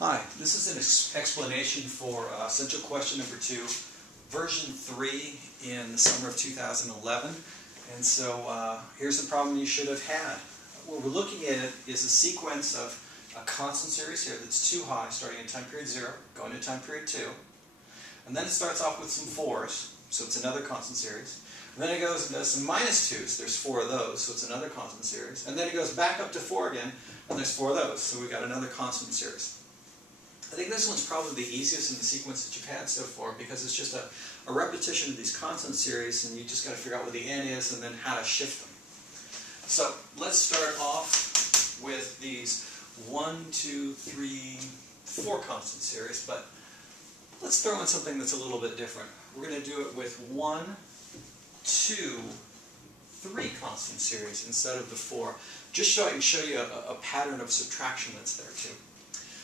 Hi, this is an explanation for essential question number 2, version 3 in the summer of 2011. And so here's the problem you should have had. What we're looking at is a sequence of a constant series here that's too high, starting in time period 0, going to time period 2. And then it starts off with some 4s, so it's another constant series. And then it goes and does some minus 2s, there's 4 of those, so it's another constant series. And then it goes back up to 4 again, and there's 4 of those, so we've got another constant series. I think this one's probably the easiest in the sequence that you've had so far because it's just a repetition of these constant series, and you just got to figure out what the n is and then how to shift them. So let's start off with these 1, 2, 3, 4 constant series, but let's throw in something that's a little bit different. We're going to do it with 1, 2, 3 constant series instead of the 4, just so I can show you a pattern of subtraction that's there too.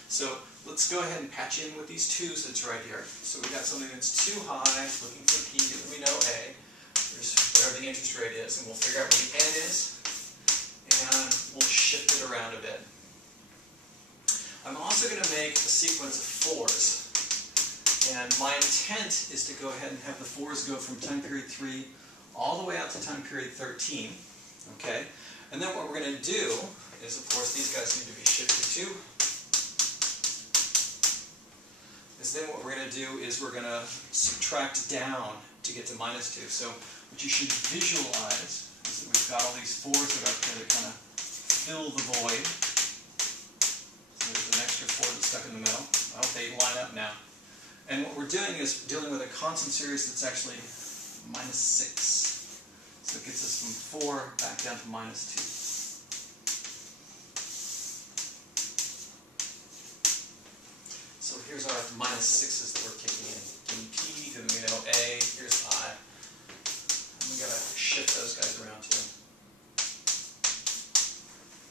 So let's go ahead and patch in with these 2's that's right here. So we've got something that's too high, looking for P, and we know A. There's whatever the interest rate is, and we'll figure out what the n is, and we'll shift it around a bit. I'm also going to make a sequence of 4's, and my intent is to go ahead and have the 4's go from time period 3 all the way out to time period 13. Okay? And then what we're going to do is, of course, these guys need to be shifted too. Then what we're going to do is we're going to subtract down to get to minus 2. So what you should visualize is that we've got all these 4's that are up here that kind of fill the void. So there's an extra 4 that's stuck in the middle. I hope they line up now. And what we're doing is dealing with a constant series that's actually minus 6. So it gets us from 4 back down to minus 2. So here's our minus 6's that we're kicking in. P, then we know A, here's I. And we've got to shift those guys around too.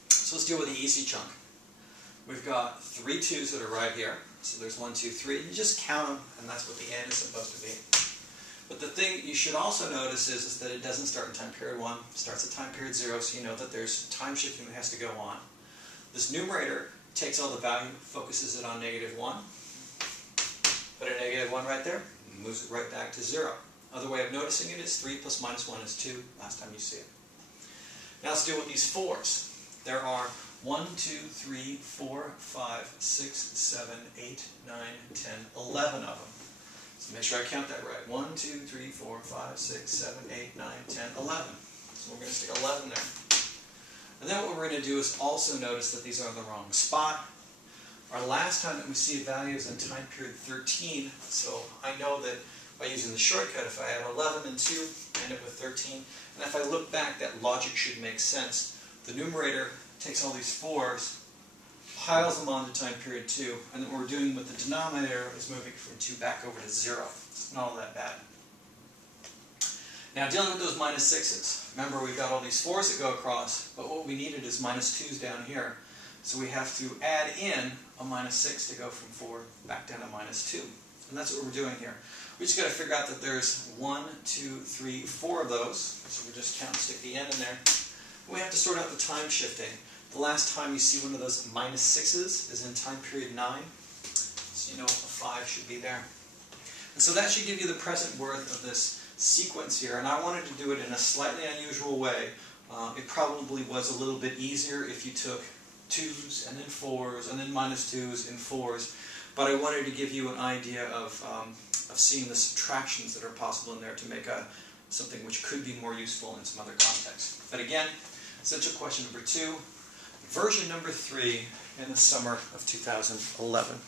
So let's deal with the easy chunk. We've got 3 2's that are right here. So there's 1, 2, 3. You just count them, and that's what the n is supposed to be. But the thing you should also notice is that it doesn't start in time period 1. It starts at time period 0, so you know that there's time shifting that has to go on. This numerator takes all the value, focuses it on -1. Put a -1 right there, moves it right back to 0. Other way of noticing it is 3 plus minus 1 is 2, last time you see it. Now let's deal with these 4's. There are 1, 2, 3, 4, 5, 6, 7, 8, 9, 10, 11 of them. So make sure I count that right. 1, 2, 3, 4, 5, 6, 7, 8, 9, 10, 11. So we're going to stick 11 there. And then what we're going to do is also notice that these are in the wrong spot. Our last time that we see a value is in time period 13, so I know that by using the shortcut, if I have 11 and 2, I end up with 13. And if I look back, that logic should make sense. The numerator takes all these 4's, piles them onto time period 2, and then what we're doing with the denominator is moving from 2 back over to 0. It's not all that bad. Now, dealing with those minus 6's, remember we've got all these 4's that go across, but what we needed is minus 2's down here. So we have to add in a minus 6 to go from 4 back down to minus 2. And that's what we're doing here. We just got to figure out that there's 1, 2, 3, 4 of those. So we just count and stick the n in there. We have to sort out the time shifting. The last time you see one of those minus 6's is in time period 9. So you know a 5 should be there. And so that should give you the present worth of this sequence here, and I wanted to do it in a slightly unusual way. It probably was a little bit easier if you took 2's and then 4's and then minus 2's and 4's, but I wanted to give you an idea of seeing the subtractions that are possible in there to make something which could be more useful in some other contexts. But again, essential question number 2, version number 3 in the summer of 2011.